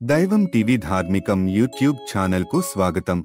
దైవం TV ధార్మికం YouTube ఛానల్కు స్వాగతం.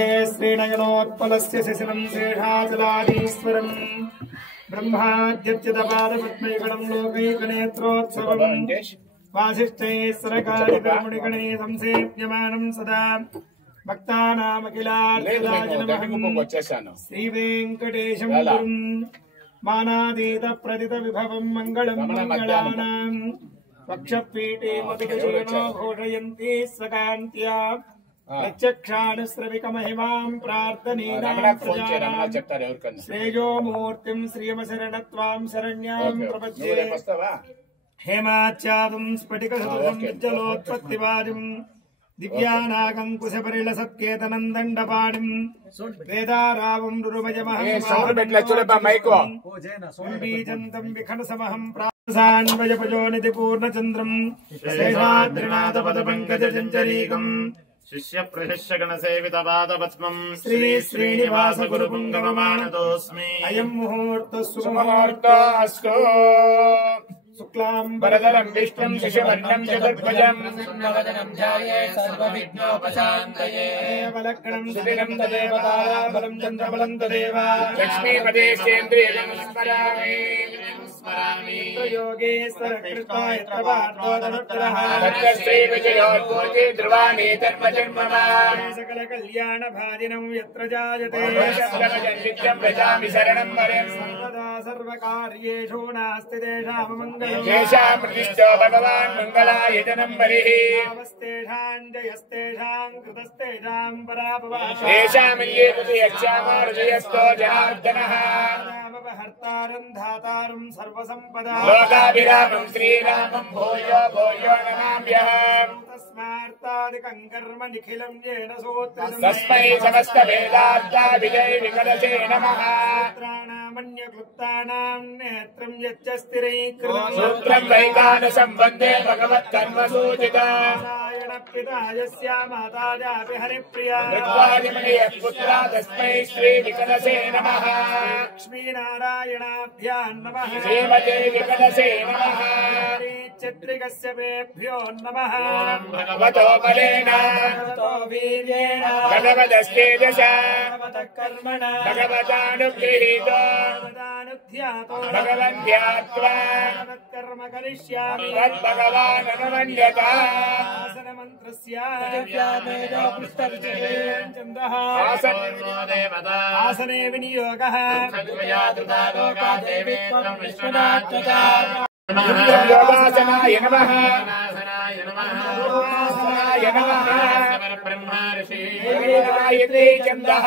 वन्दे श्रीनयनोत्पलस्य शिशिरं शेषाचलादीश्वरम् ब्रह्माद्यत्यपादपद्मैगणं लोकैकनेत्रोत्सवम् वासिष्ठैः सरकारिकर्मणिगणे संसेव्यमानं सदा भक्तानामखिलार्थिलाजनमहं श्रीवेङ्कटेशं गुरुं मानातीतप्रतितविभवं मङ्गलं मङ्गलानां वक्षपीठे मधुकशेनो घोषयन्ति स्वकान्त्या प्रत्यक्षानुश्रविकमहिमां प्रार्थनीनां प्रजानां श्रेयो मूर्तिं श्रियमशरणत्वां शरण्यां प्रपद्ये हेमाच्छादं स्फटिकसदृशं विज्जलोत्पत्तिवादिं दिव्यानागं कुशपरिलसत्केतनं दण्डपाणिं वेदारावं रुरुभजमहं विखनसमहं प्रासान्वयपजोनिधिपूर्णचन्द्रं शेषाद्रिनाथपदपङ्कजचञ्चरीकम् शिष्य प्रशिष्य गणसेवितपादपद्मं श्री श्रीनिवास गुरुपुङ्गवमानतोऽस्मि अयं मुहूर्तः सुमुहूर्तोऽस्तु शुक्लाम्बरधरं विष्णुं शशिवर्णं चतुर्भुजं नवदनं ध्यायेत् सर्वविघ्नोपशान्तये वलग्नं सुदिनं तदेव ताराबलं चन्द्रबलं तदेव लक्ष्मीपदेशेन्द्रियं स्मरामि योगेश्वरकृत्वा यत्र पार्थोदनुत्तरः श्रीविजयोद्भूति ध्रुवाणि जन्मजन्मम सकलकल्याणभाजिनं यत्र जायते नित्यं व्रजामि शरणं वरं सर्वदा सर्वकार्येषु नास्ति तेषाममङ्गलम् येषां प्रतिष्ठो भगवान् मङ्गलाय जनं बलिः नमस्तेषां जयस्तेषां कृतस्तेषां पराभवः येषामन्ये यक्षामो हृदयस्थो जनार्दनः हर्तारं धातारं सर्वसम्पदा लोकाभिरामं श्रीरामं भूयो भूयो नमाम्यहम् तस्मार्तादिकं कर्म निखिलं येन सूत्रं तस्मै समस्तवेदार्थाभिजय विकलसे नमः सूत्राणामन्यक्लुप्तानां नेत्रं यच्च स्थिरीकृतं सूत्रं वैकानसम्बन्धे भगवत्कर्मसूचिता नारायणपिता यस्य माता जापि हरिप्रिया ऋग्वादिमणियः पुत्रा तस्मै श्रीविकलसे नमः लक्ष्मीनारायणाभ्यां नमः श्रीमते विकलसे नमः चत्रिकस्य वेभ्यो नमः भगवतो बलेन भगवतो वीर्येण भगवदस्तेजसा भगवतः कर्मणा भगवतानुगृहीतो भगवदानुध्यातो भगवन्ध्यात्वा भगवत्कर्म करिष्यामि तद्भगवाननुमन्यता आसनमन्त्रस्य चन्दः आसने विनियोगः योगासनाय नमः योगासनाय नमः गायत्री छन्दः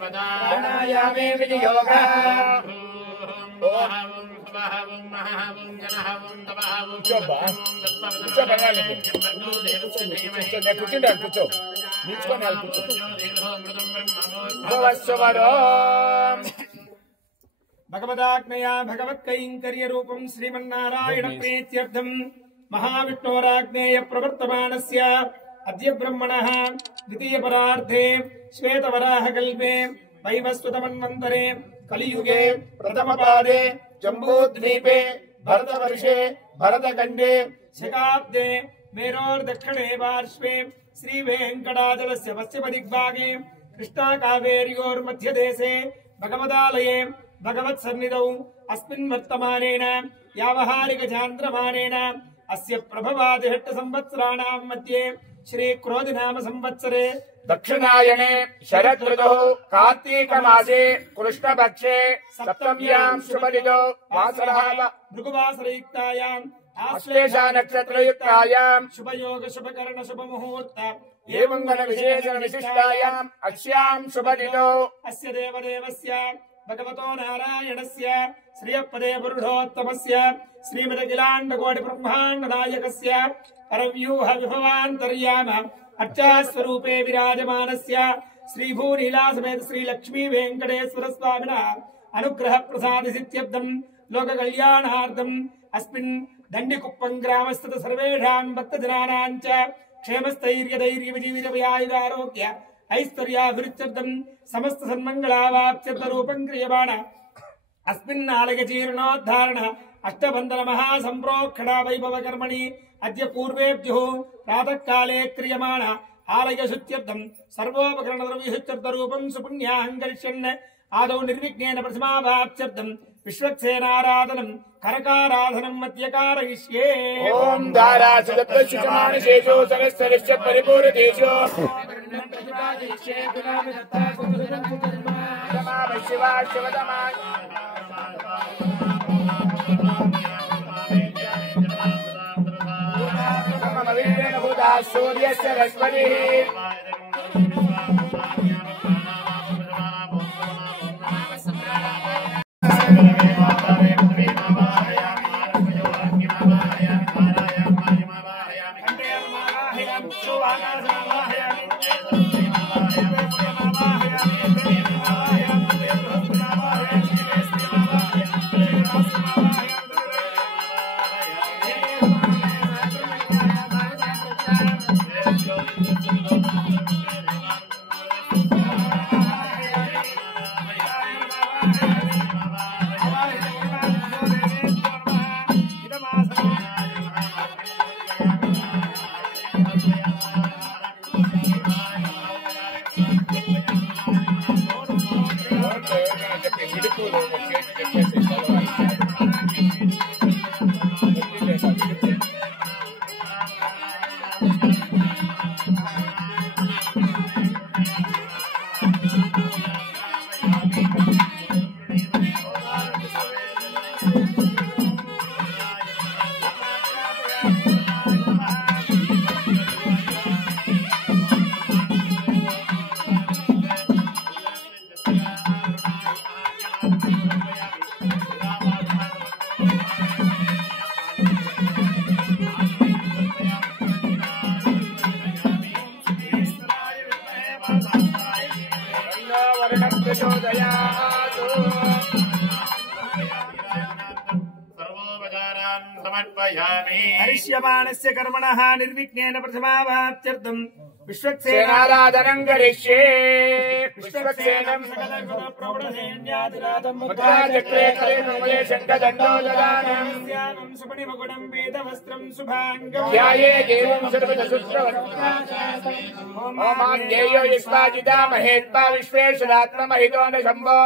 प्राणायामे विनियोगः भगवदाज्ञया भगवत्कैङ्कर्य रूपं श्रीमन्नारायण प्रीत्यर्थं महाविष्णोराज्ञेय प्रवर्तमानस्य अद्य ब्रह्मणः द्वितीय परार्धे श्वेतवराहकल्पे वैवस्वतमन्वन्तरे कलियुगे प्रथमपादे जम्बूद्वीपे भरतवर्षे भरतखण्डे शकाब्दे मेरोर्दक्षिणे पार्श्वे श्रीवेङ्कटाचलस्य पश्चिमदिग्भागे कृष्णाकावेर्योर्मध्यदेशे भगवदालये भगवत्सन्निधौ अस्मिन् वर्तमानेन व्यावहारिकचान्द्रमानेन अस्य प्रभवादिषट् संवत्सराणां मध्ये श्रीक्रोधिनाम संवत्सरे दक्षिणायने शरद ऋतुः कार्तीक मासे कृष्णपक्षे सप्तम्यां शुभदिनौ वासरः भृगुवासरयुक्तायाम् आश्लेषा नक्षत्रयुक्तायां शुभयोग शुभकर्ण शुभमुहूर्त एवं विशेषण विशिष्टायाम् अस्यां शुभदिनौ अस्य देवदेवस्य भगवतो नारायणस्य श्रियपदे पुरुषोत्तमस्य श्रीमदखिलाण्डकोटि ब्रह्माण्ड नायकस्य परव्यूह विभवान्तर्याम अर्चास्वरूपे विराजमानस्य श्रीभूनीलासमेत श्रीलक्ष्मी वेङ्कटेश्वर स्वामिनः अनुग्रह प्रसादसिद्ध्यर्थं लोककल्याणार्थम् अस्मिन् दण्डिकुप्पं ग्रामस्थित सर्वेषां भक्तजनानां च क्षेमस्थैर्यधैर्यविजीवितव्यायुधारोग्य ऐश्वर्याभिवृद्ध्यर्थं समस्त सन्मङ्गलावाप्त्यर्थरूपं क्रियमाण अस्मिन्नालय जीर्णोद्धारण अष्टबन्धन महासम्प्रोक्षणा वैभव कर्मणि अद्य पूर्वेभ्यो प्रातः काले क्रियमाण ఆలయ శుద్ధ్యర్థం సర్వోపకరణ ద్రవ్యశుద్ధ్యర్థరూపం సుపుణ్యాహం కరిష్యన్ ఆదౌ నిర్విఘ్నేన ప్రథమావాప్త్యర్థం విశ్వక్సేనారాధనం కరకారాధనం మధ్యకారయిష్యే. ఓం ధారా సుదప్తశుచమానశేషో సరస్వరిష్య పరిపూర్ణేషో శివా శివతమా సూర్యస్య రశ్మని హరిష్యమాణస్య కర్మణః నిర్విఘ్నేన ప్రథమావాప్త్యర్థం విశ్వక్సేనారాధనం కరిష్యే. విశ్వక్సేనం ప్రౌఢసేన్యాదినాథం ముద్రాచక్రే కలేమయ శంఖదండో దదానం సుపణిమకుటం వేదవస్త్రం శుభాంగం ధ్యాయే దేవం సర్వసుత్రవత్యేయో యస్మాజితా మహేత్మా విశ్వేశ్వరాత్మమహితో న శంభో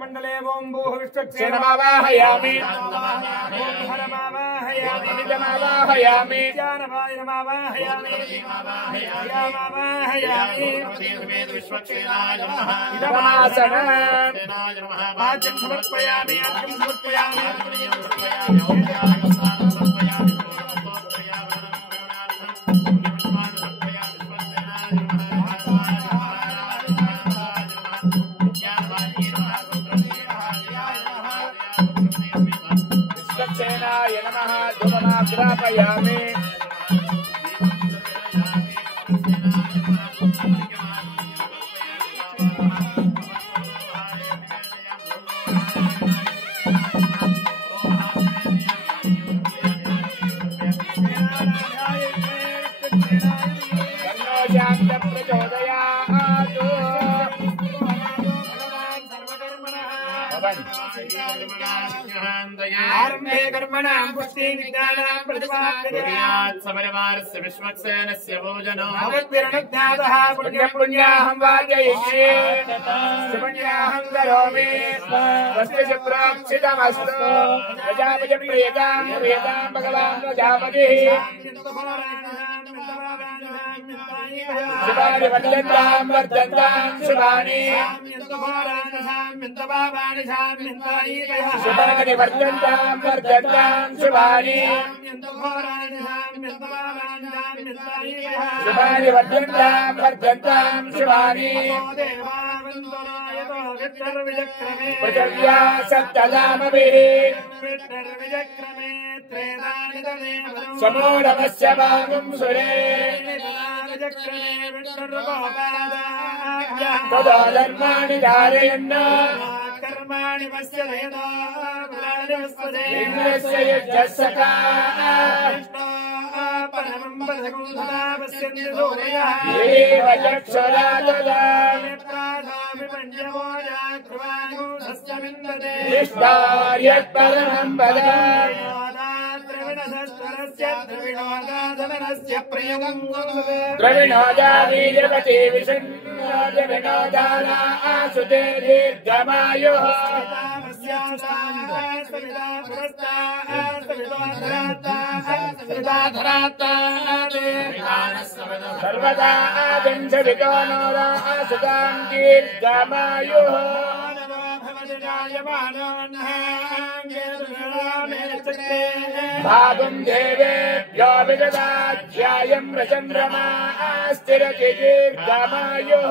మండలే ఓం భూః విశ్వక్సేనమావాహయామి హరమావాహయామి నిజమావాహయామి జ్ఞానవాయనమావాహయామి యామావాహయామి ఇదమాసనం పాద్యం సమర్పయామి అర్ఘ్యం సమర్పయామి విశ్వక్సేనాయ నమః ధూపమాగ్రాపయామి ఆరంభే కర్మణాం పుష్టి విజ్ఞానాం ప్రతిపాద్యతే సమరవారస్య విశ్వక్సేనస్య భోజనో భగవద్విరణజ్ఞాతః పుణ్యాహం వాజయిష్యే పుణ్యాహం కరోమి స్వస్తి శుభ్రాక్షితమస్తు ప్రజాపతి ప్రియతాం ప్రియతాం భగవాన్ ప్రజాపతిః శుభాని వర్ధంతాం వర్ధంతాం శుభాని శుభాని వర్ధంతాం వర్ధంతాం శుభాని శుభాని వర్ధంతాం వర్ధంతాం శుభాని పృథివ్యా సప్తదామభిః సమూఢమస్య భాగం సురే తదా ధర్మాణి ధారయన్న కర్మాణి పశ్య ఇంద్రస్య యజ్ఞస్సకా పరమం పదకం సదా పశ్యంతి సూరయః ఏవ చక్షురా తదా ప్రాధామి పంచమోజా కృవాణో సస్యమింద विष्टार्यत्परमं वद द्रविणोदावीर्यवती विषण्णोदविनोदाना आसुते दीर्घमायुः सर्वदा आदिंसवितो नोरा आसुतां दीर्घमायुः भागुं देवेभ्यो विददाध्यायं प्रचन्द्रमा स्थिरति दीर्घमायुः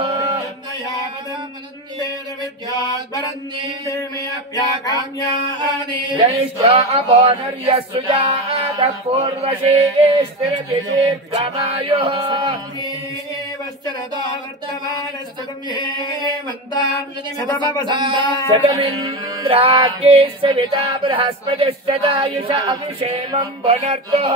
जनिष्ठ अपो नर्यः सुजातः पूर्वशी स्थिरति दीर्घमायुः शतमिन्द्राग्ये सविता बृहस्पतिश्चदायुष अभिषेमं वनर्तुः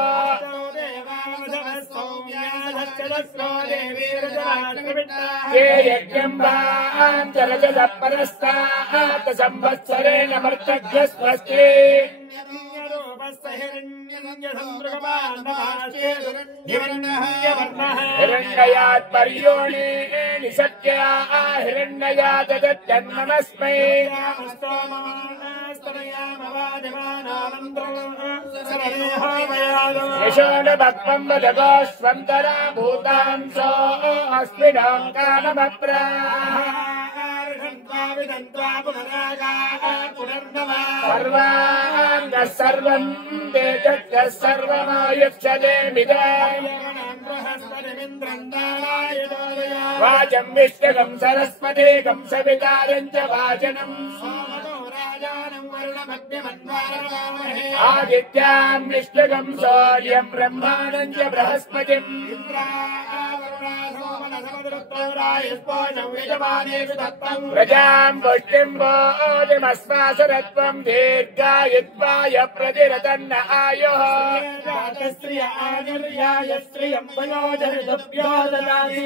ये यज्ञं वाञ्चरजतः परस्तात् संवत्सरेण मर्तभ्यः स्वस्ति हिरण्ययात् पर्योणे निसत्या हिरण्ययात् तन्नमस्मै यशोनभक्तं वदगोष्वन्तरा भूतांसो अस्मिनाङ्कानमप्राः सर्वाङ्गः सर्वं तेजः सर्वमायुक्षते मिदम् वाचं विष्णुगं सरस्वतीगं सवितारं च वाचनम् आदित्यां विष्णुगं सूर्यं ब्रह्माणं च बृहस्पतिम् प्रजां पुष्टिं बोधिमस्मासुरत्वं दीर्घायुत्वाय प्रतिरतन्न आयुः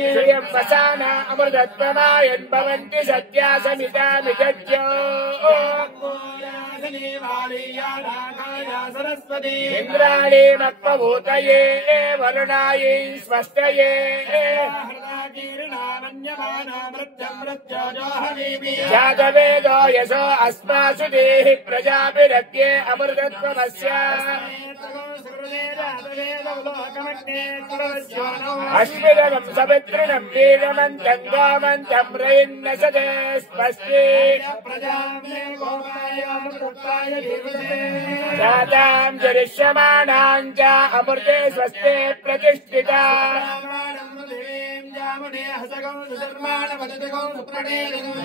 श्रियं वसान अमृतत्वमायन् भवन्ति सत्या समिता निजज्ञो इंद्राणी मत्पभूतये वरुणायै स्वस्तये जातवेदो यशो अस्मासु देहि प्रजाभिरज्ञे अमृतत्वमस्य अश्विरगं सवितृणं वीरमन्तं गामन्तं रयिन्नसते स्पष्टे जातां जरिष्यमाणां च अमृते स्वस्ते प्रतिष्ठिता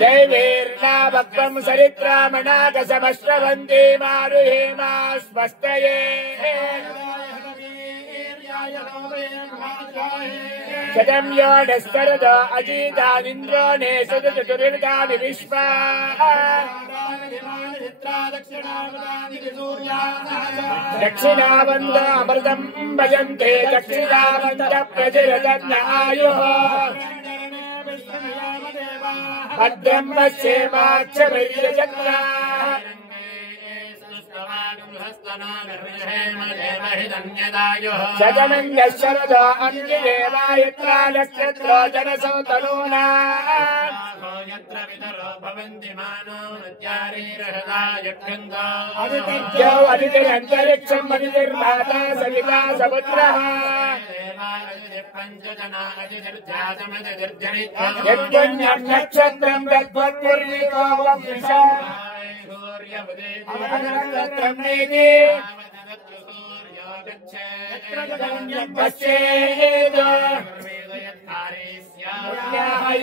दैवीर्नाभक्तं सरित्रामणाकसमश्रवन्ति मारुहेमा स्वस्तये शतं योनिस्तरद अजीतानिन्द्रो नेषद चतुर्विधानि विश्वा दक्षिणावन्त अमृतं भजन्ते दक्षिणावन्त प्रजरतन्न आयुः भद्रं पश्येमाक्षवीर्यचक्रा शतमिन्द्रः शरद अन्यदेवा यत्र नक्षत्रो जनसो तनूना आदित्यो अदितिरन्तरिक्षं अदितिर्माता सविता समुद्रः यत्पुण्यं नक्षत्रं तद्वत्पूर्विको वंशः नक्षत्रं नेति पश्येद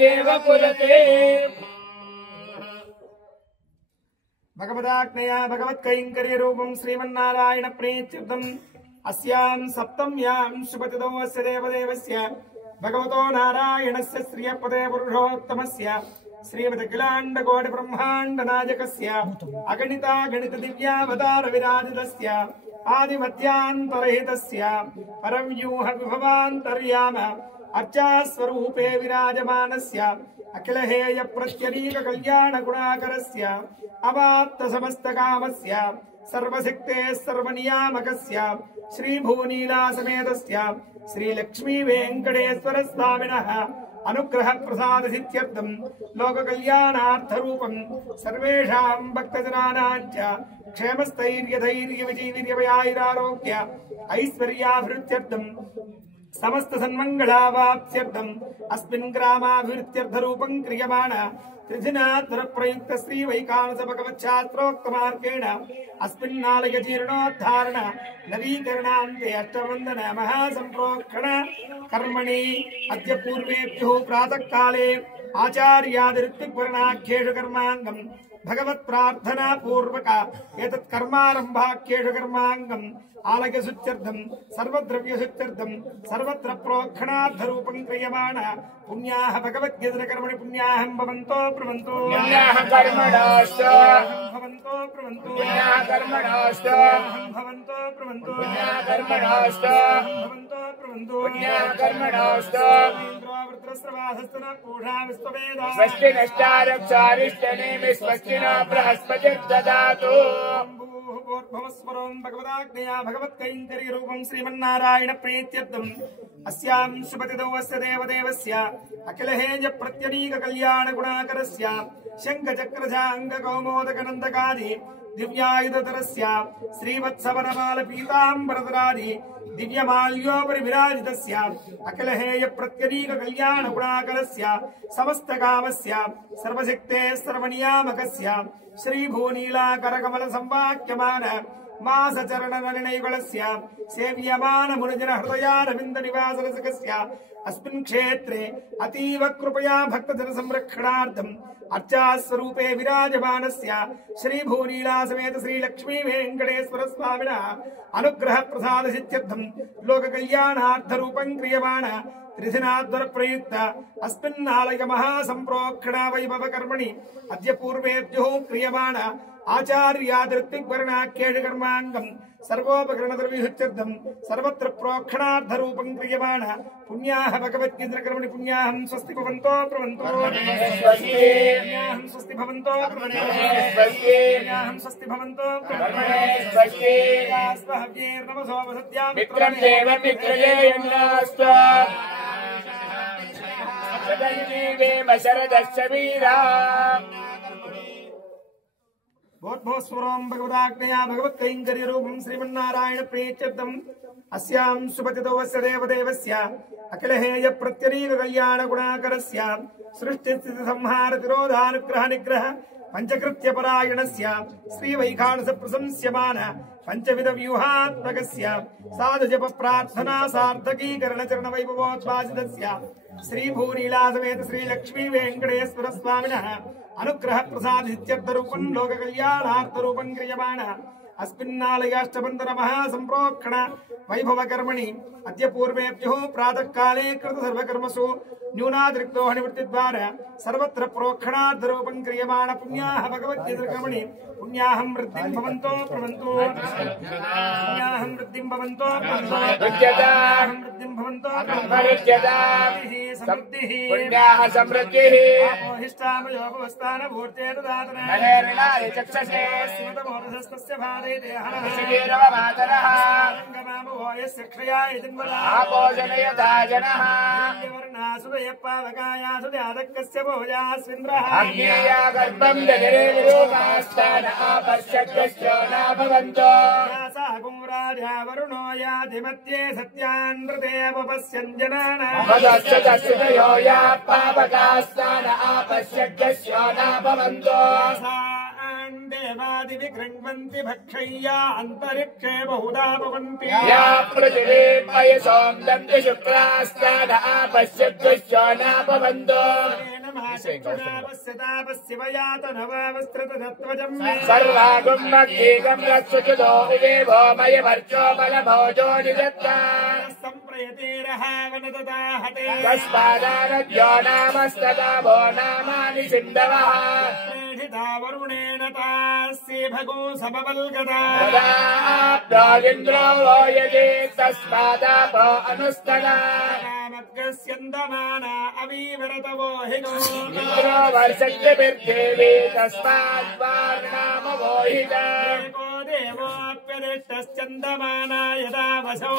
एव पुरते भगवदाज्ञया भगवत्कैङ्कर्य रूपं श्रीमन्नारायण प्रीत्यर्थम् अस्यां सप्तम्यां शुभतिथौ अस्य देवदेवस्य भगवतो नारायणस्य श्रियपदे पुरुषोत्तमस्य श्रीमदखिलाण्डकोटि ब्रह्माण्ड नायकस्य अगणिता गणित दिव्यावतार विराजितस्य आदिमध्यान्तरहितस्य परव्यूह विभवान्तर्याम अर्चा स्वरूपे विराजमानस्य अखिलहेय प्रत्यनीक कल्याण गुणाकरस्य अवाप्त समस्त कामस्य सर्वशक्ते सर्वनियामकस्य श्री भूनीला समेतस्य श्री लक्ष्मी वेंकटेश्वर स्वामिनः अनुग्रह प्रसाद सिद्ध्यर्थं लोक कल्याणार्थ रूपं सर्वेषां भक्तजनानां च क्षेमस्थैर्य धैर्य विजय वीर्य वैरारोग्य ऐश्वर्याभिवृद्ध्यर्थं समस्त सन्मंगलावाप्त्यर्थम् अस्मिन् ग्रामाभिवृद्ध्यर्थ रूपं क्रियमाण त्रिधिनाधर प्रयुक्त श्री वैकानस भगवत् शास्त्रोक्त मार्गेण अस्मिन्नालय जीर्णोद्धारण नवीकरणान्ते अष्टवन्दन महासंप्रोक्षण कर्मणि अद्य पूर्वेभ्यो प्रातः काले आचार्यादिऋत्विग्वर्णाख्येषु कर्माङ्गम् भगवत् प्रार्थना पूर्वक एतत् कर्मारम्भाख्येषु कर्माङ्गम् आलय सुच्यर्थं सर्वद्रव्य सुच्यर्थं सर्वत्र प्रोक्षणार्थ रूपं क्रियमाण पुण्याः भगवद्गीता कर्मणि पुण्याहं भवन्तो प्रवन्तो पुण्याः कर्मणाश्च भवन्तो प्रवन्तो पुण्याः कर्मणाश्च भवन्तो प्रवन्तो पुण्याः कर्मणाश्च भवन्तो प्रवन्तो पुण्याः कर्मणाश्च इन्द्रावृत्रस्रवाहस्तन पूषा विश्ववेदा स्वस्ति नष्टारक्षारिष्टनेमि स्वस्ति न बृहस्पतिर्ददातु भवस्वरं भगवदाज्ञया भगवत्कैङ्कर्य रूपं श्रीमन्नारायण प्रीत्यर्थम् अस्यां शुभतिथौ अस्य देवदेवस्य अखिलहेय प्रत्यनीक कल्याण गुणाकरस्य शङ्खचक्रजाङ्ग कौमोदकनन्दकादि दिव्यायुधधरस्य श्रीवत्सवनमाल पीताम्बरधरादि दिव्यमाल्योपरि विराजितस्य अखिलहेय प्रत्यनीक कल्याण गुणाकरस्य समस्त कामस्य सर्वशक्ते सर्वनियामकस्य श्री भूनीलाकरकमल संवाक्यमान मासचरण नलिनयुगलस्य सेव्यमान मुनिजन हृदयारविन्द निवासरसकस्य अस्मिन् क्षेत्रे अतीव कृपया भक्तजन संरक्षणार्थम् अर्चास्वरूपे विराजमानस्य श्री भूनीला समेत श्री लक्ष्मी वेंकटेश्वर स्वामिनः अनुग्रह प्रसाद सिद्ध्यर्थं लोक कल्याणार्थ रूपं क्रियमाण त्रिधिनाद्वर प्रयुक्त अस्मिन्नालय महासंप्रोक्षण वैभव कर्मणि अद्य पूर्वेभ्यो क्रियमाण आचार्यादिऋत्विग्वर्णाख्येषु कर्माङ्गम् सर्वोपकरणद्रव्यहुच्यर्थं सर्वत्र प्रोक्षणार्थ रूपं क्रियमाण पुण्याः भगवद्गीता कर्मणि पुण्याहं स्वस्ति भवन्तो प्रवन्तो पुण्याहं स्वस्ति भवन्तो पुण्याहं स्वस्ति भवन्तो स्वहव्यैर्नमसो वसत्यां मित्रं देव मित्रयेन्द्रास्त सदयिनीवेम शरदस्य वीरा भोद्भोस्वरं भगवदाज्ञया भगवत्कैङ्कर्य रूपं श्रीमन्नारायण प्रीत्यर्थम् अस्यां शुभतिथौ अस्य देवदेवस्य अखिलहेय प्रत्यनीक कल्याण गुणाकरस्य सृष्टिस्थिति संहार तिरोधानुग्रह निग्रह पंचकृत्य परायणस्य श्री वैखानस प्रशंस्यमान पंचविध व्यूहात्मकस्य साधु जप प्रार्थना सार्थकीकरण चरण वैभवोद्भासितस्य श्री भूनीला समेत श्री लक्ष्मी वेंकटेश्वर स्वामिनः अनुग्रह प्रसाद इत्यर्थ रूपं लोक कल्याणार्थ रूपं क्रियमाण अस्मिन्नालयाष्टबन्धन महासंप्रोक्षण वैभव कर्मणि अद्य पूर्वेभ्यो प्रातः काले कृत सर्वकर्मसु न्यूनातिरिक्तो निवृत्तिद्वारा सर्वत्र प्रोक्षणार्थ रूपं क्रियमाण पुण्याः भगवद्गीता कर्मणि पुण्याहं वृद्धिं भवन्तो प्रवन्तो पुण्याहं वृद्धिं भवन्तो विद्यतां वृद्धिं भवन्तो समृद्धिः पुण्याः समृद्धिः मोहिष्ठामयोपवस्थान भूर्ते ददातन नरेरणाय चक्षसे स्मृतमोरसस्तस्य भादे देहनः शिवीरवमातरः रङ्गमामोयस्य क्षयाय जन्मदा आपोषणयता जनः वर्णासुदयप्पावकायासुदयादकस्य भोजास्विन्द्रः अग्नेया गर्भं दगरे विरूपास्तान आपश्यक्तश्चो न भवन्तो राजा वरुणो याधिमध्ये सत्यान्नृतेव पश्यन् जनानाः मदस्यतस्यतयो या पावकास्तान आपश्यक्तश्चो न भवन्तो देवादिविगृह्णन्ति भक्षय्या अन्तरिक्षे बहुधा भवन्ति या पृथिवी पयसों दन्ति शुक्रास्तान आपश्यक्तश्चो न भवन्तो सर्वागुम्मगीतं रक्षुतो उवेभो मय वर्चो बलभोजो निदत्ता सम्प्रयतेरहावनददाहते तस्मादानद्यो नामस्तदा भो नामानि सिन्धवः वरुणेन तास्ये भगो समबल्गदा तदाप्रागिन्द्रो वो यजे तस्मादापो अनुस्तदा स्यन्दमाना अवीवरतवो हिनो इंद्रो वर्षज्ञभिर्देवी तस्मात् वार्णामवोहिता देवोऽप्यदिष्टस्यन्दमाना यदा वसो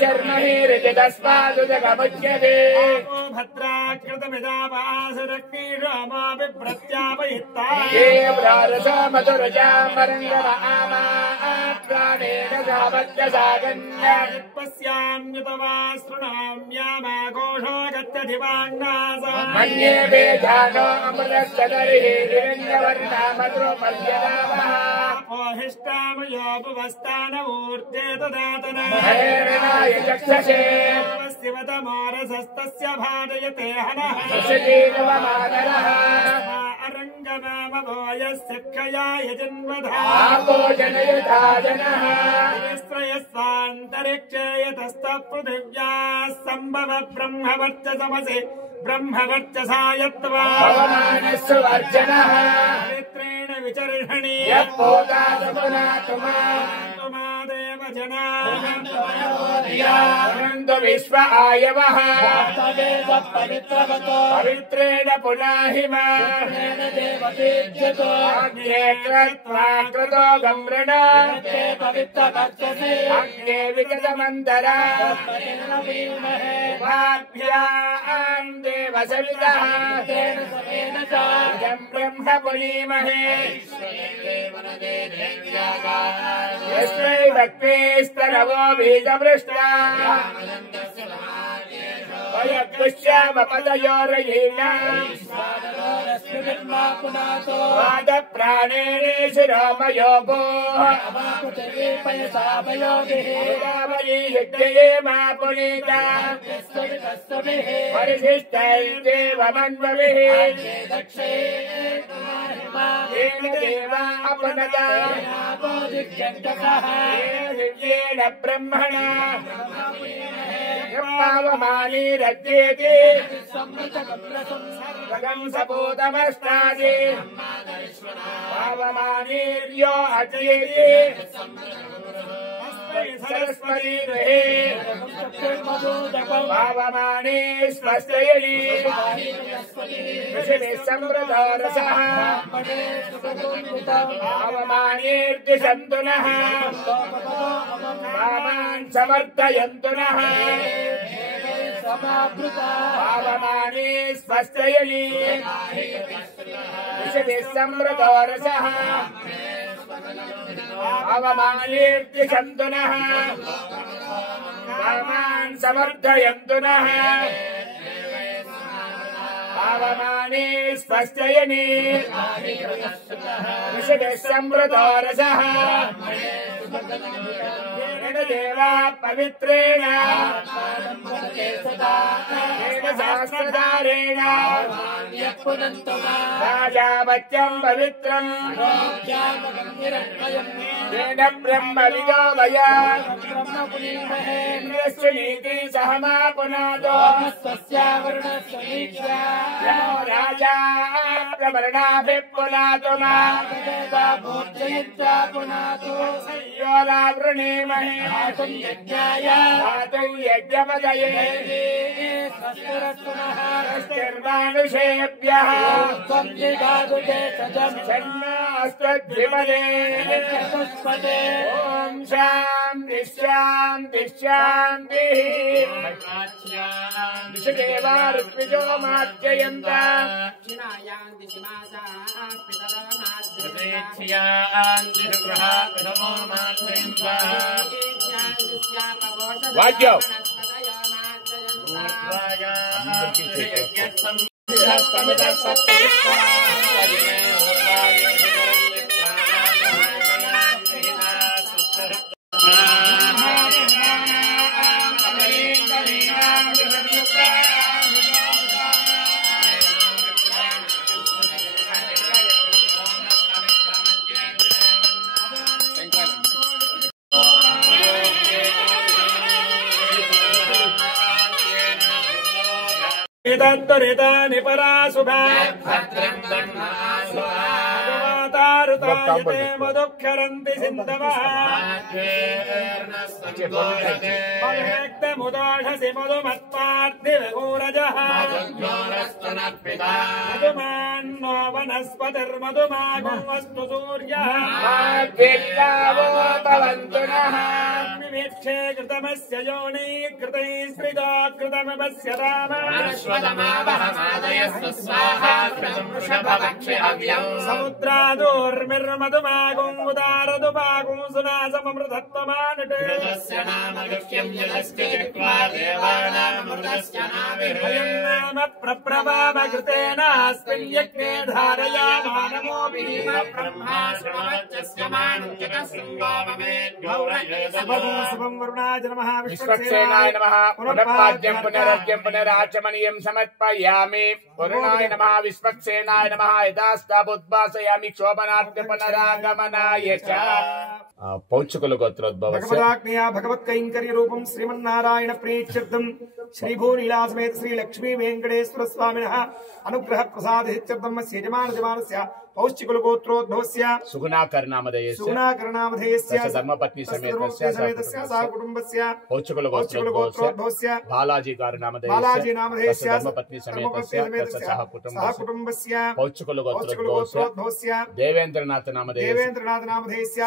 शर्महिरिति तस्मादुदगमुच्यते भद्राकृतमिदावासुरग्निरामापि प्रत्यापयित्ता ये प्रारसा मधुरजामरङ्गम आमाप्राणेन पश्याम्युतवा शृणाम्यामाघोषो गत्यधिवाङ्नासा मन्ये वेदानो अमृतस्तदर्हि हिरण्यवर्णामद्रोपर्यदावः ओहिष्टामयोपवस्थानमूर्ते तदातन हरेरणाय चक्षसे शिवतमोरसस्तस्य भाजयते हनः सशजीवमानरः अरङ्गनामभोयस्य क्षयाय जन्मधा आपो जनयुधा जनः स्त्रयस्वान्तरिक्षे यतस्तः पृथिव्याः सम्भव ब्रह्मवर्चसमसि ब्रह्मवर्चसा यत्त्वा पवमानस्सु वर्जनः पवित्रेण विचर्षणि यः पोतासपुनातुमा तुमादेव जनाः अनन्तो विश्व आयवः पवित्रेण पुनाहिमा अग्ने कृत्वा कृतो गम्रण अग्ने विगतमन्तरा उभाभ्याम् देवसवितः इदम् ब्रह्म पुनीमहे यस्मै भक्तेस्तरवो बीजवृष्टा वयकृष्यामपदयोरयीनाम् वादप्राणेन शिरोमयोगो यज्ञये मा पुनीता परिशिष्टैर्देवमन्वभिः येन देवा अपनता दिव्येन ब्रह्मणा पावमानी रज्येति सर्वगं सपूतमस्तादि पावमानीर्यो अजयेति सरस्वती रहे पावमानी स्वस्ययि ऋषिभिः सम्प्रदो रसः पावमानीर्दिशन्तु नः कामान् समर्थयन्तु नः पावमानी स्वस्ययि ऋषिभिः सम्प्रदो रसः पावमानीर्दिशन्तु नः कामान् समर्थयन्तु नः पावमानी स्वस्ययि ऋषिभिः सम्प्रदो रसः देवा पवित्रेण सहस्रधारेण राजावत्यम् पवित्रम् येन ब्रह्मविदो वया नीति सहमा पुनादो राजा प्रवर्णाभिः पुनातु योलावृणीमहे यज्ञपदये स्वस्तिर्मानुषेभ्यः षण्णास्त्वद्विपदे ॐ शान्तिः शान्तिः शान्तिः दिशदेवा ऋत्विजो मार्जयन्त वाद्यो तत्तुरितानि पराशुभा भगवतारुतायते मधुक्षरन्ति सिन्धवः मुदोषसि मधुमत्पार्थिवगोरजः मधुमान्नो वनस्पतिर्मधुमागुमस्तु सूर्यः विवेक्षे कृतमस्य योनि कृतैः श्रितो कृतमपस्य समुद्रादूर्मिर्मधुमागुं उदारदुपागुं सुनासममृतत्वमानुटे नाम प्रप्रभावकृतेन अस्मिन् यज्ञे धारयामानमोऽभिः शुभं वरुणाय नमः विश्वक्सेनाय नमः पुनर्पाद्यं पुनरद्यं पुनराचमनीयं समर्पयामि वरुणाय नमः विश्वक्सेनाय नमः यदास्तावुद्भासयामि क्षोभनार्थ पुनरागमनाय च पौचकुल गोत्रोद्भवस्य भगवदाज्ञया भगवत्कैंकर्य रूपं श्रीमन्नारायण प्रीत्यर्थं श्रीभूनीलासमेत श्री लक्ष्मी वेंकटेश्वर स्वामिनः अनुग्रह प्रसादेत्यर्थं यजमानस्य पौश्चिकुल गोत्रोद्भवस्य सुगुणाकरनामधेयस्य धर्मपत्नी समेतस्य सह कुटुंबस्य पौचकुल गोत्रोद्भवस्य बालाजी नामधेयस्य धर्मपत्नी समेतस्य सह कुटुंबस्य पौचकुल गोत्रोद्भवस्य देवेंद्रनाथ नामधेयस्य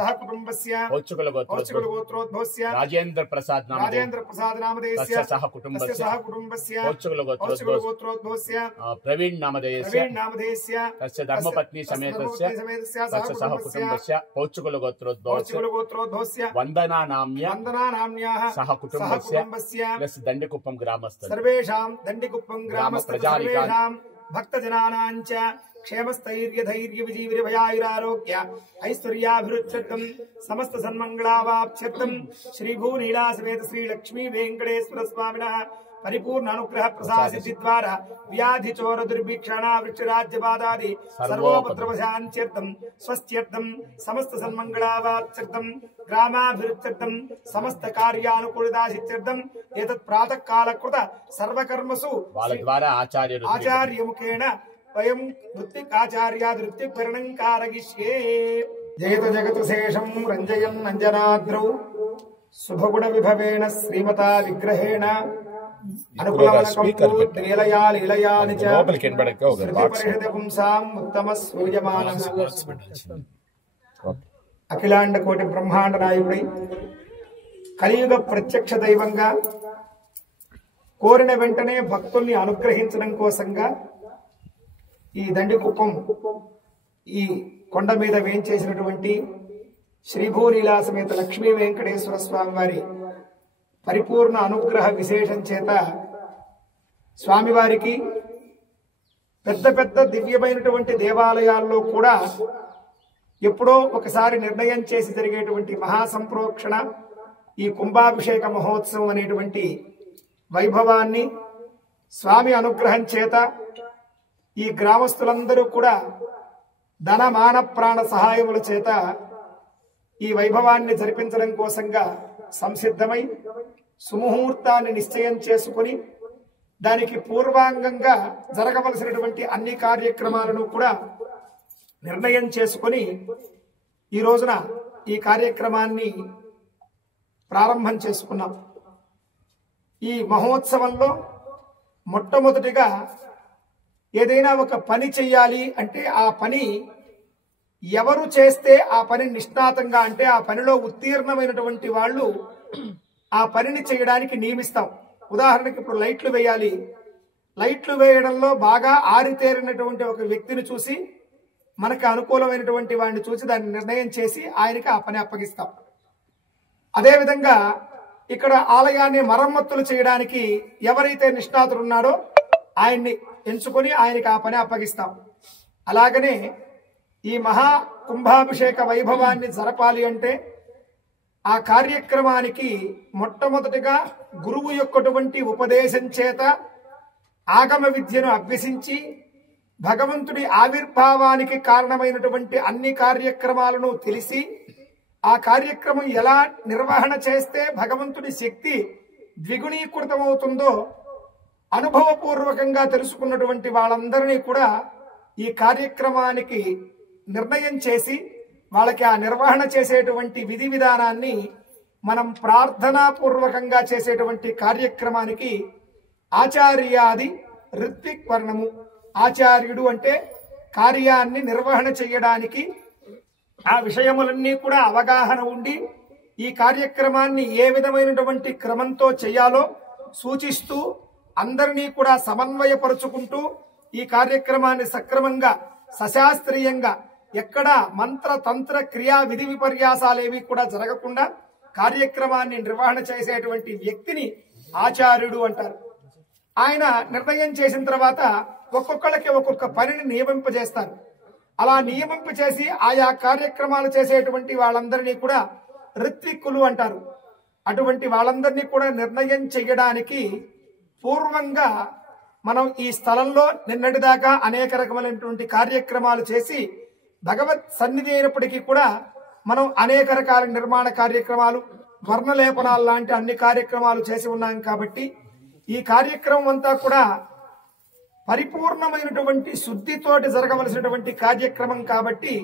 सह कुटुंबस्य पौचकुल गोत्रोद्भवस्य राजेंद्र प्रसाद नामधेयस्य सह कुटुंबस्य पौचकुल गोत्रोद्भवस्य प्रवीण नामधेयस्य तस्य धर्मपत्नी समेतस्य तस्य सह कुटुंबस्य पौचकुल गोत्रोद्भवस्य वंदना नाम्याः सह कुटुंबस्य प्लस दंडिकुप्पम ग्रामस्थः सर्वेषां दंडिकुप्पम ग्रामप्रजालिकां भक्तजनानां च क्षेमस्थैर्य धैर्य विजीविर भयायुरारोग्य ऐश्वर्याभिवृद्ध्यर्थं समस्त सन्मंगलावाप्त्यर्थं श्री भूनीलासमेत श्री लक्ष्मी वेंकटेश्वर स्वामिनः परिपूर्ण अनुग्रह प्रसाद सिद्धि द्वारा व्याधि चोर दुर्भिक्षण वृक्षराज्य बाधादि सर्वोपद्रवशान्त्यर्थं स्वस्त्यर्थं समस्त सन्मंगलावाप्त्यर्थं ग्रामाभिवृद्ध्यर्थं समस्त कार्यानुकूलतासिद्ध्यर्थं एतत् प्रातः कालकृत सर्वकर्मसु द्वारा आचार्य मुखेन वयं वृत्तिकाचार्यादृत्तिकरणं कारयिष्ये जयतु जगतु शेषं रञ्जयन् अंजनाद्रौ शुभगुण विभवेन श्रीमता विग्रहेण అఖిలాండ కోటి బ్రహ్మాండ నాయుడై కలియుగ ప్రత్యక్ష దైవంగా కోరిన వెంటనే భక్తుల్ని అనుగ్రహించడం కోసంగా ఈ దండికుప్పం ఈ కొండ మీద వేంచేసినటువంటి శ్రీభూలీలాసమేత లక్ష్మీ వెంకటేశ్వర స్వామి వారి పరిపూర్ణ అనుగ్రహ విశేషం చేత స్వామివారికి పెద్ద పెద్ద దివ్యమైనటువంటి దేవాలయాల్లో కూడా ఎప్పుడో ఒకసారి నిర్ణయం చేసి జరిగేటువంటి మహాసంప్రోక్షణ ఈ కుంభాభిషేక మహోత్సవం అనేటువంటి వైభవాన్ని స్వామి అనుగ్రహం చేత ఈ గ్రామస్తులందరూ కూడా ధన మాన ప్రాణ సహాయముల చేత ఈ వైభవాన్ని జరిపించడం కోసంగా సంసిద్ధమై సుముహూర్తాన్ని నిశ్చయం చేసుకుని దానికి పూర్వాంగంగా జరగవలసినటువంటి అన్ని కార్యక్రమాలను కూడా నిర్ణయం చేసుకుని ఈ రోజున ఈ కార్యక్రమాన్ని ప్రారంభం చేసుకున్నాం. ఈ మహోత్సవంలో మొట్టమొదటిగా ఏదైనా ఒక పని చెయ్యాలి అంటే ఆ పని ఎవరు చేస్తే ఆ పని నిష్ణాతంగా అంటే ఆ పనిలో ఉత్తీర్ణమైనటువంటి వాళ్ళు ఆ పనిని చేయడానికి నియమిస్తాం. ఉదాహరణకి ఇప్పుడు లైట్లు వేయాలి, లైట్లు వేయడంలో బాగా ఆరితేరినటువంటి ఒక వ్యక్తిని చూసి మనకు అనుకూలమైనటువంటి వాడిని చూసి దాన్ని నిర్ణయం చేసి ఆయనకి ఆ పని అప్పగిస్తాం. అదేవిధంగా ఇక్కడ ఆలయాన్ని మరమ్మతులు చేయడానికి ఎవరైతే నిష్ణాతులు ఉన్నాడో ఆయన్ని ఎంచుకొని ఆయనకి ఆ పని అప్పగిస్తాం. అలాగనే ఈ మహా కుంభాభిషేక వైభవాన్ని జరపాలి అంటే ఆ కార్యక్రమానికి మొట్టమొదటిగా గురువు యొక్కటువంటి ఉపదేశం చేత ఆగమ విద్యను అభ్యసించి భగవంతుడి ఆవిర్భావానికి కారణమైనటువంటి అన్ని కార్యక్రమాలను తెలిసి ఆ కార్యక్రమం ఎలా నిర్వహణ చేస్తే భగవంతుడి శక్తి ద్విగుణీకృతమవుతుందో అనుభవపూర్వకంగా తెలుసుకున్నటువంటి వాళ్ళందరినీ కూడా ఈ కార్యక్రమానికి నిర్ణయం చేసి వాళ్ళకి ఆ నిర్వహణ చేసేటువంటి విధి విధానాన్ని మనం ప్రార్థనాపూర్వకంగా చేసేటువంటి కార్యక్రమానికి ఆచార్యాది ఋత్విక్ వర్ణము. ఆచార్యుడు అంటే కార్యాన్ని నిర్వహణ చేయడానికి ఆ విషయములన్నీ కూడా అవగాహన ఉండి ఈ కార్యక్రమాన్ని ఏ విధమైనటువంటి క్రమంతో చేయాలో సూచిస్తూ అందరినీ కూడా సమన్వయపరుచుకుంటూ ఈ కార్యక్రమాన్ని సక్రమంగా సశాస్త్రీయంగా ఎక్కడ మంత్ర తంత్ర క్రియా విధి విపర్యాసాలేవి కూడా జరగకుండా కార్యక్రమాన్ని నిర్వహణ చేసేటువంటి వ్యక్తిని ఆచార్యుడు అంటారు. ఆయన నిర్ణయం చేసిన తర్వాత ఒక్కొక్కళ్ళకి ఒక్కొక్క పనిని నియమింపజేస్తారు. అలా నియమింప చేసి ఆయా కార్యక్రమాలు చేసేటువంటి వాళ్ళందరినీ కూడా ఋత్విక్కులు అంటారు. అటువంటి వాళ్ళందరినీ కూడా నిర్ణయం చేయడానికి పూర్వంగా మనం ఈ స్థలంలో నిన్నటిదాకా అనేక రకమైనటువంటి కార్యక్రమాలు చేసి భగవత్ సన్నిధి అయినప్పటికీ కూడా మనం అనేక రకాల నిర్మాణ కార్యక్రమాలు వర్ణలేపనాలు లాంటి అన్ని కార్యక్రమాలు చేసి ఉన్నాం. కాబట్టి ఈ కార్యక్రమం అంతా కూడా పరిపూర్ణమైనటువంటి శుద్ధితోటి జరగవలసినటువంటి కార్యక్రమం. కాబట్టి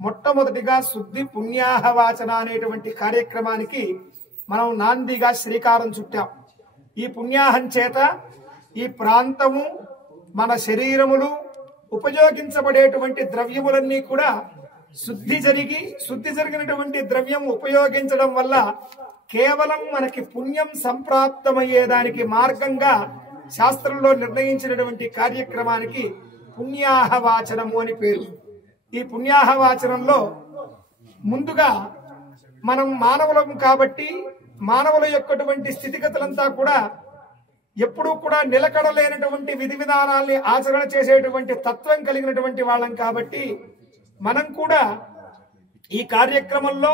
మొట్టమొదటిగా శుద్ధి పుణ్యాహవాచన అనేటువంటి కార్యక్రమానికి మనం నాందిగా శ్రీకారం చుట్టాం. ఈ పుణ్యాహం చేత ఈ ప్రాంతము మన శరీరములు ఉపయోగించబడేటువంటి ద్రవ్యములన్నీ కూడా శుద్ధి జరిగినటువంటి ద్రవ్యం ఉపయోగించడం వల్ల కేవలం మనకి పుణ్యం సంప్రాప్తమయ్యేదానికి మార్గంగా శాస్త్రంలో నిర్ణయించినటువంటి కార్యక్రమానికి పుణ్యాహవాచనము అని పేరు. ఈ పుణ్యాహవాచనంలో ముందుగా మనం మానవులం కాబట్టి మానవుల యొక్కటువంటి స్థితిగతులంతా కూడా ఎప్పుడూ కూడా నిలకడలేనటువంటి విధి విధానాల్ని ఆచరణ చేసేటువంటి తత్వం కలిగినటువంటి వాళ్ళం. కాబట్టి మనం కూడా ఈ కార్యక్రమంలో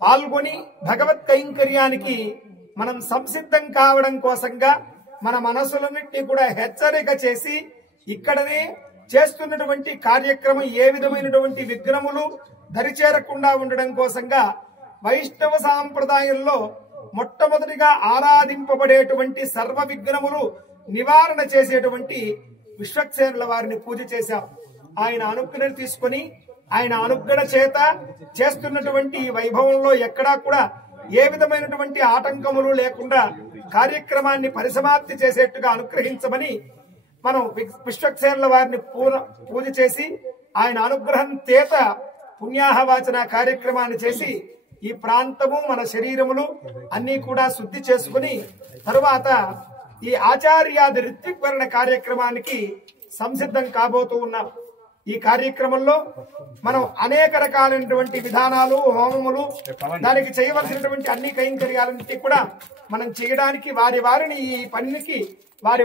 పాల్గొని భగవత్ కైంకర్యానికి మనం సంసిద్ధం కావడం కోసంగా మన మనసులన్నింటినీ కూడా హెచ్చరిక చేసి ఇక్కడనే చేస్తున్నటువంటి కార్యక్రమం ఏ విధమైనటువంటి విఘ్నములు దరిచేరకుండా ఉండడం కోసంగా వైష్ణవ సాంప్రదాయంలో మొట్టమొదటిగా ఆరాధింపబడేటువంటి సర్వ విఘ్నములు నివారణ చేసేటువంటి విశ్వక్సేనుల వారిని పూజ చేశాం. ఆయన అనుగ్రహం తీసుకుని ఆయన అనుగ్రహ చేత చేస్తున్నటువంటి ఈ వైభవంలో ఎక్కడా కూడా ఏ విధమైనటువంటి ఆటంకములు లేకుండా కార్యక్రమాన్ని పరిసమాప్తి చేసేట్టుగా అనుగ్రహించమని మనం విశ్వక్సేనుల వారిని పూజ చేసి ఆయన అనుగ్రహం చేత పుణ్యాహవాచన కార్యక్రమాన్ని చేసి ఈ ప్రాంతము మన శరీరములు అన్ని కూడా శుద్ధి చేసుకుని తరువాత ఈ ఆచార్యాది ఋత్విక్ వర్ణ కార్యక్రమానికి సంసిద్ధం కాబోతూ ఉన్నాం. ఈ కార్యక్రమంలో మనం అనేక రకాలైనటువంటి విధానాలు హోమములు దానికి చేయవలసినటువంటి అన్ని కైంకర్యాలన్నింటి కూడా మనం చేయడానికి వారిని ఈ పనికి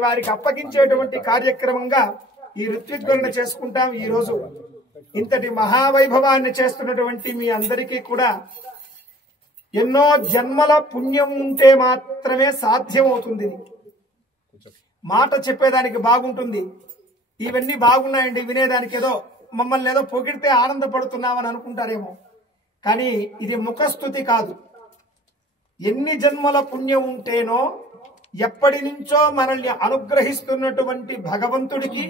వారికి అప్పగించేటువంటి కార్యక్రమంగా ఈ ఋత్విక్ వర్ణ చేసుకుంటాం. ఈ రోజు ఇంతటి మహావైభవాన్ని చేస్తున్నటువంటి మీ అందరికీ కూడా ఎన్నో జన్మల పుణ్యం ఉంటే మాత్రమే సాధ్యమవుతుంది. మాట చెప్పేదానికి బాగుంటుంది, ఇవన్నీ బాగున్నాయండి వినేదానికి ఏదో మమ్మల్ని ఏదో పొగిడితే ఆనందపడుతున్నామని అనుకుంటారేమో, కానీ ఇది ముఖస్థుతి కాదు. ఎన్ని జన్మల పుణ్యం ఉంటేనో ఎప్పటి నుంచో మనల్ని అనుగ్రహిస్తున్నటువంటి భగవంతుడికి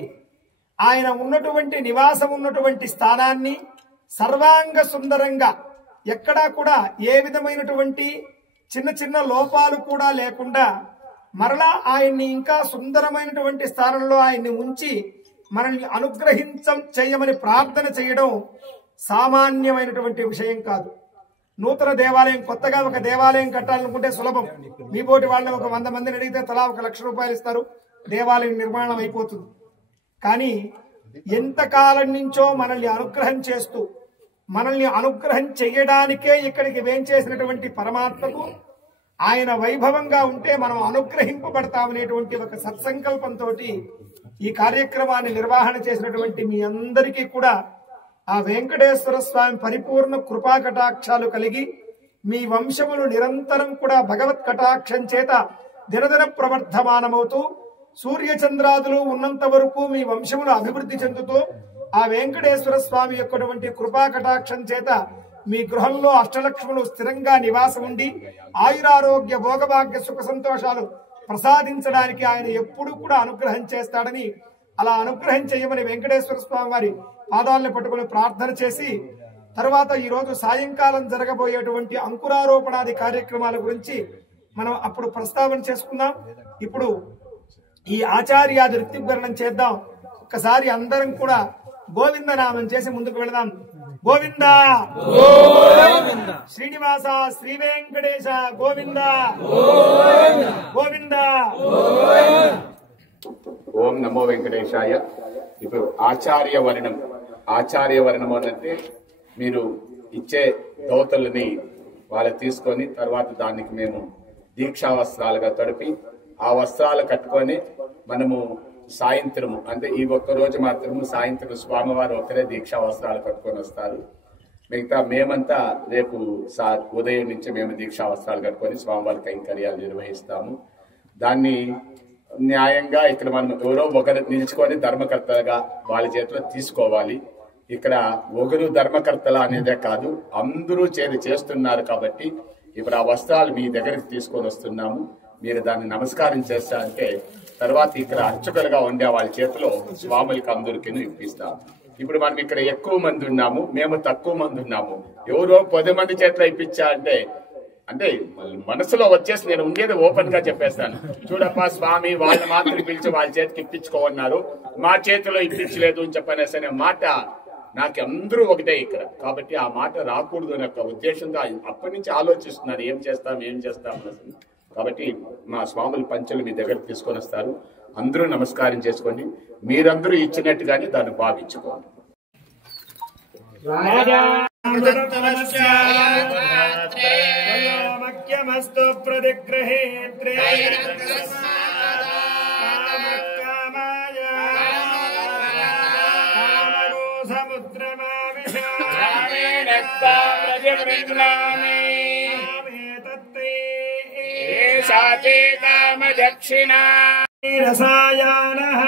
ఆయన ఉన్నటువంటి నివాసం ఉన్నటువంటి స్థానాన్ని సర్వాంగ సుందరంగా ఎక్కడా కూడా ఏ విధమైనటువంటి చిన్న చిన్న లోపాలు కూడా లేకుండా మరలా ఇంకా సుందరమైనటువంటి స్థానంలో ఆయన్ని ఉంచి మనల్ని చేయమని ప్రార్థన చేయడం సామాన్యమైనటువంటి విషయం కాదు. నూతన దేవాలయం కొత్తగా ఒక దేవాలయం కట్టాలనుకుంటే సులభం. మీ పోటీ వాళ్ళని ఒక 100 మందిని అడిగితే తలా 1 లక్ష రూపాయలు ఇస్తారు, దేవాలయం నిర్మాణం అయిపోతుంది. కానీ ఎంతకాలం నుంచో మనల్ని అనుగ్రహం చేస్తూ మనల్ని అనుగ్రహం చేయడానికే ఇక్కడికి వేంచేసినటువంటి పరమాత్మకు ఆయన వైభవంగా ఉంటే మనం అనుగ్రహింపబడతామనేటువంటి ఒక సత్సంకల్పంతో ఈ కార్యక్రమాన్ని నిర్వహణ చేసినటువంటి మీ అందరికీ కూడా ఆ వెంకటేశ్వర స్వామి పరిపూర్ణ కృపా కటాక్షాలు కలిగి మీ వంశములు నిరంతరం కూడా భగవత్ కటాక్షం చేత దినదిన ప్రవర్ధమానమవుతూ సూర్యచంద్రాదులు ఉన్నంత వరకు మీ వంశములు అభివృద్ధి చెందుతూ ఆ వెంకటేశ్వర స్వామి యొక్కటువంటి కృపా కటాక్షం చేత మీ గృహంలో అష్టలక్ష్ములు స్థిరంగా నివాసం ఉండి ఆయురారోగ్య భోగభాగ్య సుఖ సంతోషాలు ప్రసాదించడానికి ఆయన ఎప్పుడూ కూడా అనుగ్రహం చేస్తాడని, అలా అనుగ్రహం చేయమని వెంకటేశ్వర స్వామి వారి పాదాలను పట్టుకుని ప్రార్థన చేసి తర్వాత ఈ రోజు సాయంకాలం జరగబోయేటువంటి అంకురారోపణాది కార్యక్రమాల గురించి మనం అప్పుడు ప్రస్తావన చేసుకుందాం. ఇప్పుడు ఈ ఆచార్యాది ఋత్వివర్ణం చేద్దాం. ఒక్కసారి అందరం కూడా గోవిందనామం చేసి ముందుకు వెళదాం. గోవింద శ్రీనివాస శ్రీ వెంకటేశ గోవింద గోవింద. ఓం నమో వెంకటేశాయ. ఇప్పుడు ఆచార్య వర్ణం అంటే మీరు ఇచ్చే దోతల్ని వాళ్ళు తీసుకొని తర్వాత దానికి మేము దీక్షా వస్త్రాలుగా తడిపి ఆ వస్త్రాలు కట్టుకొని మనము సాయంత్రము అంటే ఈ ఒక్క రోజు మాత్రము సాయంత్రం స్వామివారు ఒకరే దీక్షా వస్త్రాలు కట్టుకొని వస్తారు. మిగతా మేమంతా రేపు ఉదయం నుంచి మేము దీక్షా వస్త్రాలు కట్టుకొని స్వామివారి కైంకర్యాలు నిర్వహిస్తాము. దాన్ని న్యాయంగా ఇక్కడ మనం ఎవరో ఒకరు నిలుచుకొని ధర్మకర్తగా వాళ్ళ చేతిలో తీసుకోవాలి. ఇక్కడ ఒకరు ధర్మకర్తల అనేదే కాదు, అందరూ చేస్తున్నారు. కాబట్టి ఇప్పుడు ఆ వస్త్రాలు మీ దగ్గరికి తీసుకొని వస్తున్నాము. మీరు దాన్ని నమస్కారం చేస్తారంటే తర్వాత ఇక్కడ అర్చకులుగా ఉండే వాళ్ళ చేతిలో స్వాములకి అందరికీ ఇప్పిస్తాము. ఇప్పుడు మనం ఇక్కడ ఎక్కువ మంది ఉన్నాము, మేము తక్కువ మంది ఉన్నాము. ఎవరో 10 మంది చేతిలో ఇప్పించా అంటే మనసులో వచ్చేసి నేను ఉండేది ఓపెన్ గా చెప్పేస్తాను. చూడప్ప స్వామి వాళ్ళని మాత్రం పిలిచి వాళ్ళ చేతికి ఇప్పించుకోమన్నారు, మా చేతిలో ఇప్పించలేదు అని చెప్పనేసి అనే మాట నాకు అందరూ ఒకటే ఇక్కడ. కాబట్టి ఆ మాట రాకూడదు అనే ఒక ఉద్దేశంతో అప్పటి నుంచి ఆలోచిస్తున్నారు ఏం చేస్తాం అనేసి. కాబట్టి మా స్వాముల పంచులు మీ దగ్గర తీసుకొని వస్తారు. అందరూ నమస్కారం చేసుకోండి. మీరందరూ ఇచ్చినట్టుగానే దాన్ని భావించుకోండి. ప్రతిగ్రహే దక్షిణా రసాయనః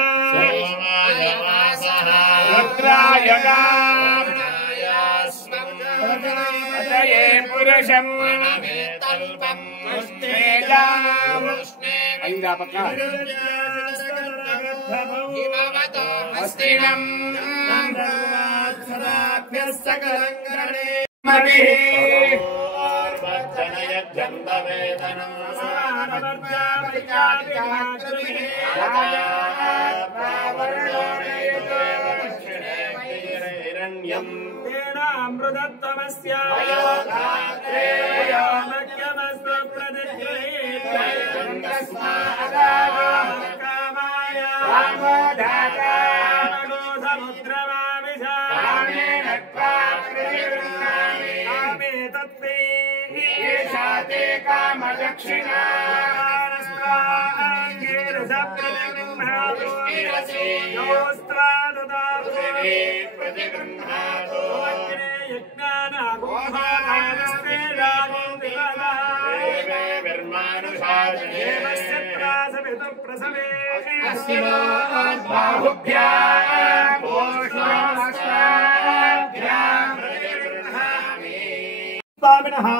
పురుషం దక్షిణా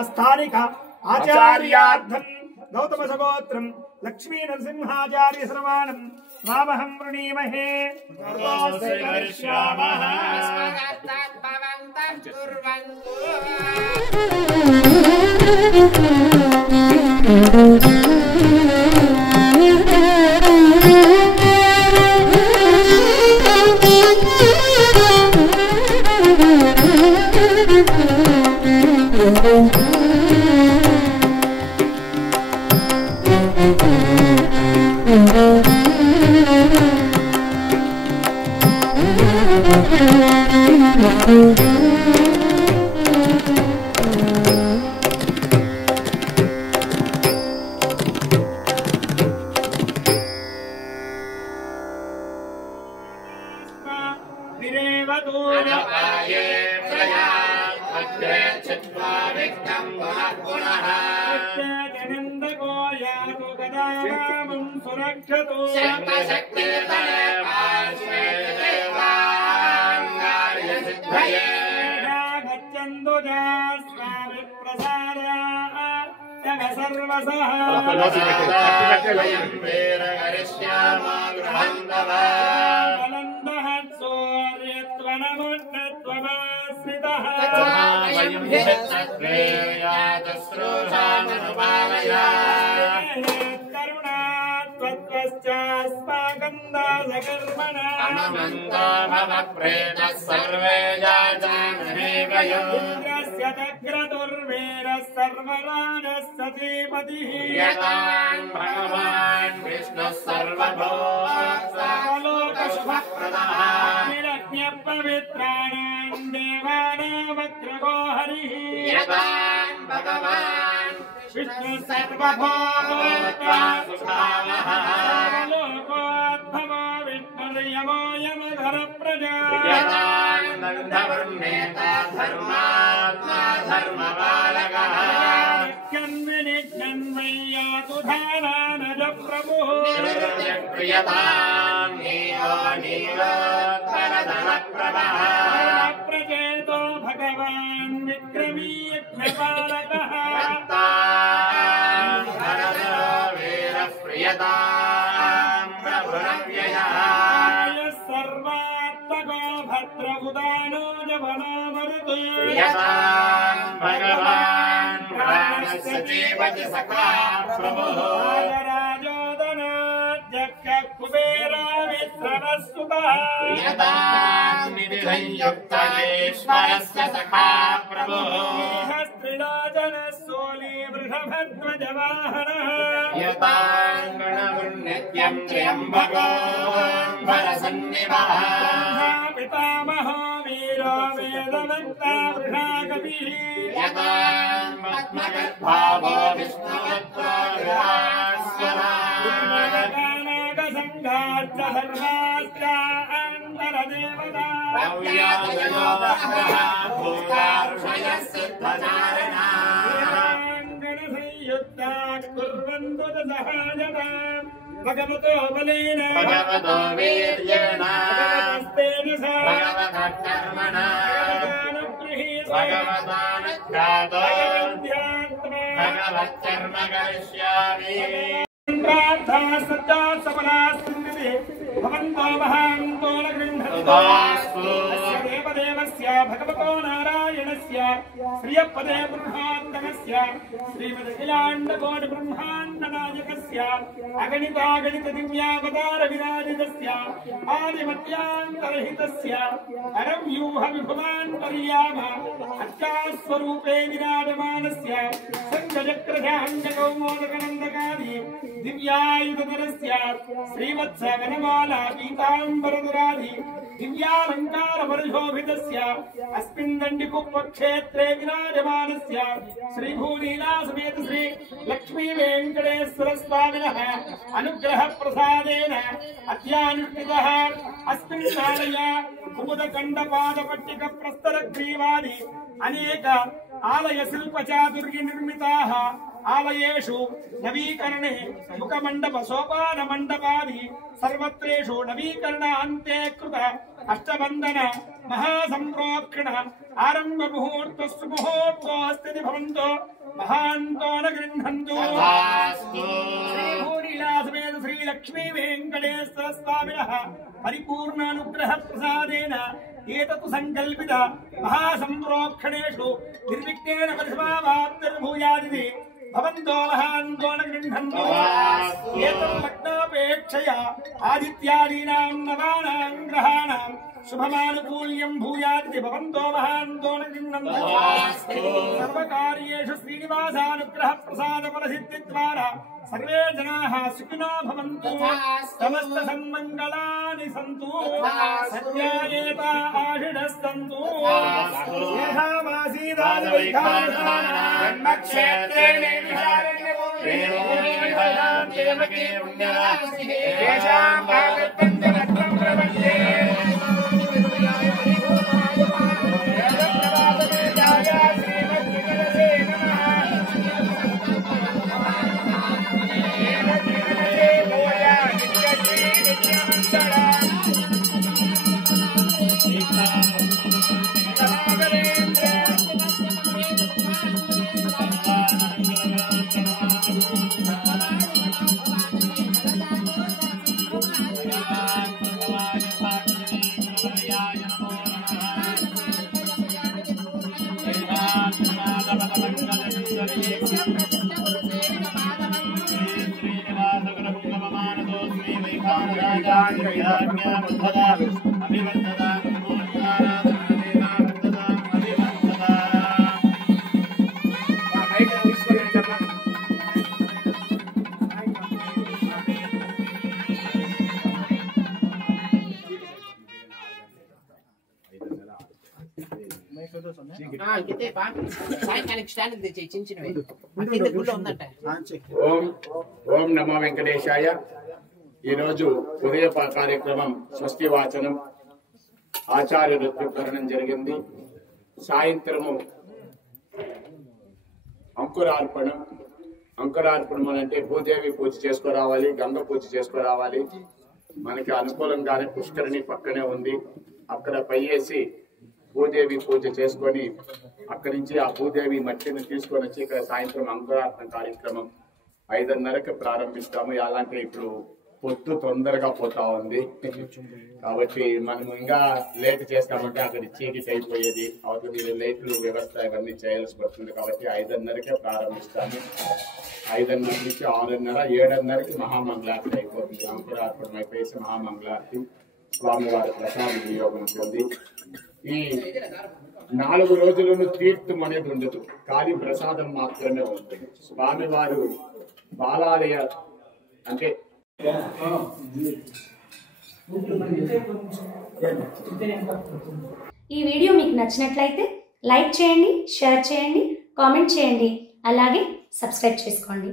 స్థానిక ఆచార్యార్థం గౌతమ సగోత్రం లక్ష్మీ నరసింహాచార్య శ్రవాణం స్వామహం వృణీమహే. సూర్యత్వనమున్నత్వమాశ్రితః सर्वे जाजामहे वयम् सर्वराजस्सतीपतिः यदान् भगवान् विष्णुः सर्वभूतलोकशुभप्रदः पवित्राणां देवानामग्रगो हरिः यदान् भगवान् विष्णुः सर्वभूतलोकशुभावः लोकोद्भवो विष्णुर्यमो यमधरप्रजा यदान् बन्धवर्णेता धर्मात्मा धर्मपालकः जन्मैयातु धानानज प्रभुः प्रियतां नीलो नीलोत्तरधनप्रभः प्रचेतो भगवान् विक्रमी यज्ञपालकः वीरः प्रियतां प्रभुरव्ययः सर्वात्मको भद्रबुदानो जवनामरुत् प्रियतां भगवान् प्राणस्य जीवति सखा प्रभुः राजोदनाद्यक्ष कुबेराविश्रवस्तुतः प्रियतां निधिसंयुक्तैश्वरस्य सखा प्रभुः स्त्रिलोचनः वृषभध्वजवाहनः यतां गणगुर्नित्यं त्र्यम्बको वरसन्निभः पितामहो वीरो वेदवक्ता वृषाकविः यतां पद्मगर्भावो विष्णुवत्तो नागसङ्घाश्च सर्वाश्च अन्तरदेवता भूतार्षयः सिद्धचारणा गणसंयुक्ता कुर्वन्तु सहायताम् भगवतो बलेन भगवतो वीर्येण भगवतेन सह भगवतः कर्मणा भगवतानुगृहीत भगवतानुज्ञातो भगवन्त्यात्मा भगवत्कर्म करिष्यामि प्रार्था सच्चा सफला सन्निधि भवन्तो महान्तो न गृह्णन्तु तथास्तु देवदेवस्य भगवतो नारायणस्य श्रियपदे ब्रह्मात्मकस्य श्रीमदखिलाण्डकोटि ब्रह्माण्डनायकस्य अगणितागणित दिव्यावतार विराजितस्य आदिमत्यान्तरहितस्य अरव्यूह विभवान् पर्याम अच्चास्वरूपे विराजमानस्य सङ्गचक्रजाङ्गकौमोदकनन्दकादि दिव्यायुधधरस्य श्रीवत्स वनमाला पीताम्बरधरादि दिव्यालंकार परिशोभितस्य अस्मिन् दण्डिकुप्पक्षेत्रे विराजमानस्य श्रीभूलीला समेत श्री लक्ष्मी वेंकटेश्वर स्वामिनः अनुग्रह प्रसादेन अद्यानुष्ठितः अस्मिन् शालया कुमुदकण्डपादपट्टिक प्रस्तरग्रीवादि अनेक आलय शिल्प चातुर्य निर्मिताः आलयेषु नवीकरणे मुखमण्डप सोपान मण्डपादि सर्वत्रेषु नवीकरण अन्ते कृत अष्टबन्धन महासंप्रोक्षण आरम्भ मुहूर्तस्तु मुहूर्तोऽस्ति भवन्तो महान्तो न गृह्णन्तु श्रीभूलीलासमेत श्रीलक्ष्मी वेङ्कटेश्वर स्वामिनः परिपूर्णानुग्रह प्रसादेन एतत् संकल्पित महासंप्रोक्षणेषु निर्विघ्नेन परिसमाप्तिर्भूयादिति भवन्तो महान्तो न गृह्णन्तु एतत् लग्नापेक्षया आदित्यादीनां नवानां ग्रहाणां शुभमानुकूल्यं भूयादिति भवन्तो महान्तो न गृह्णन्तु सर्वकार्येषु श्रीनिवासानुग्रह प्रसाद फलसिद्धिद्वारा सर्वे जनाः सुखिनो भवन्तु समस्त सन्मङ्गलानि सन्तु सत्यायेता आशिषः सन्तु ఓం నమో వెంకటేశాయ. ఈరోజు ఉదయ కార్యక్రమం స్వస్తి వాచనం ఆచార్య ఋత్వికరణం జరిగింది. సాయంత్రము అంకురార్పణం. అంకురార్పణం అంటే భూదేవి పూజ చేసుకురావాలి, గంగ పూజ చేసుకురావాలి. మనకి అనుకూలంగానే పుష్కరిణి పక్కనే ఉంది. అక్కడ పైయేసి భూదేవి పూజ చేసుకొని అక్కడి నుంచి ఆ భూదేవి మట్టిని తీసుకొని వచ్చి ఇక్కడ సాయంత్రం అంకురార్పణ కార్యక్రమం 5:30కి ప్రారంభిస్తాము. అలాంటి ఇప్పుడు పొద్దు తొందరగా పోతా ఉంది కాబట్టి మనం ఇంకా లేట్ చేస్తామంటే అక్కడ చీకటి అయిపోయేది. అవతల లైట్లు వ్యవస్థ ఇవన్నీ చేయాల్సి వస్తుంది కాబట్టి 5:30కే ప్రారంభిస్తాము. 5:30 నుంచి 6:30, 7:30కి మహామంగళారతి అయిపోతుంది. అంకురార్పణం అయిపోయేసి మహామంగళారతి స్వామివారి ప్రసాద వినియోగం ఉంటుంది. ఈ 4 రోజులను తీర్థం అనేది ఉండదు, ఖాళీ ప్రసాదం మాత్రమే ఉంటుంది. స్వామివారు బాలాలయ అంటే ఈ వీడియో మీకు నచ్చినట్లయితే లైక్ చేయండి, షేర్ చేయండి, కామెంట్ చేయండి, అలాగే సబ్స్క్రైబ్ చేసుకోండి.